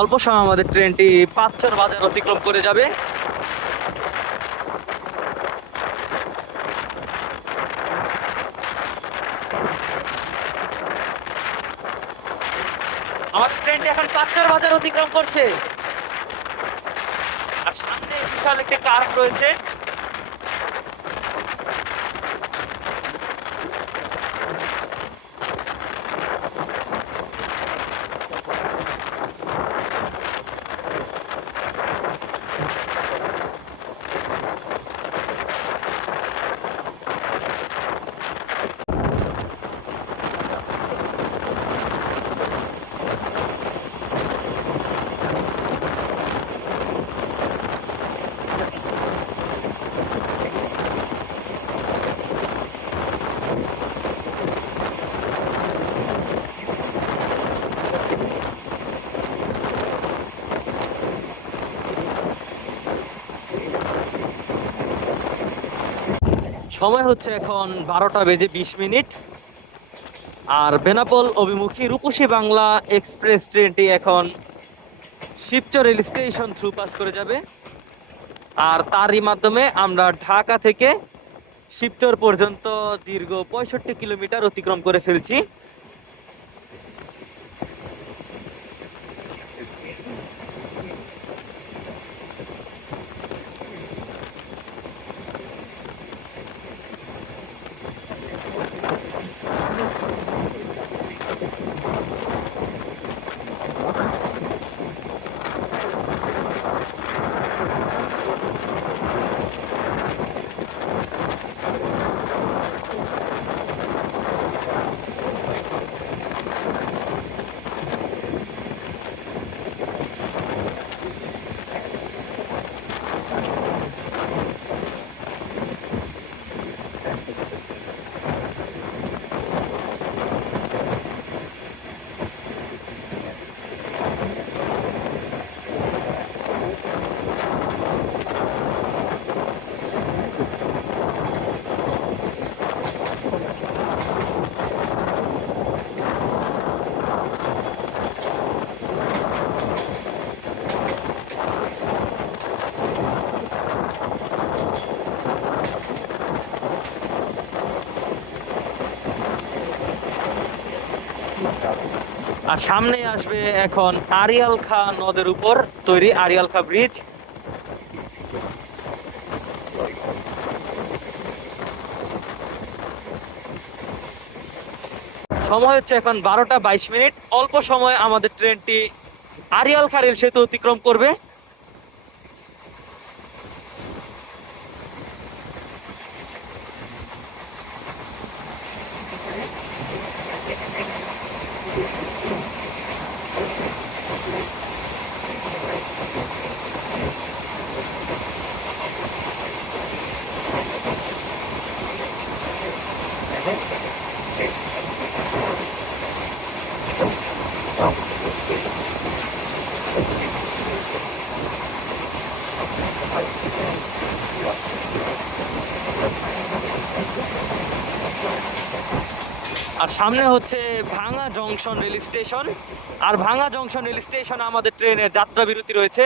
অল্প সময় আমাদের ট্রেনটি পাঁচচর বাজার অতিক্রম করে যাবে। আমাদের ট্রেনটি এখন পাঁচচর বাজার অতিক্রম করছে। আর সামনে বিশাল একটি কার্ভ রয়েছে। সময় হচ্ছে এখন বারোটা বেজে বিশ মিনিট। আর বেনাপোল অভিমুখী রূপসী বাংলা এক্সপ্রেস ট্রেনটি এখন Shibchar rail station through pass করে যাবে। আর তারই মাধ্যমে আমরা ঢাকা থেকে শিবচর পর্যন্ত দীর্ঘ পঁয়ষট্টি কিলোমিটার অতিক্রম করে ফেলছি। আর সামনে আসবে এখন আরিয়াল খা নদের উপর তৈরি আরিয়াল খা ব্রিজ। সময় হচ্ছে এখন বারোটা বাইশ মিনিট। অল্প সময় আমাদের ট্রেনটি আরিয়াল খা রেল সেতু অতিক্রম করবে। আর সামনে হচ্ছে ভাঙা জংশন রেল স্টেশন। আর ভাঙা জংশন রেল স্টেশন আমাদের ট্রেনের যাত্রা বিরতি রয়েছে।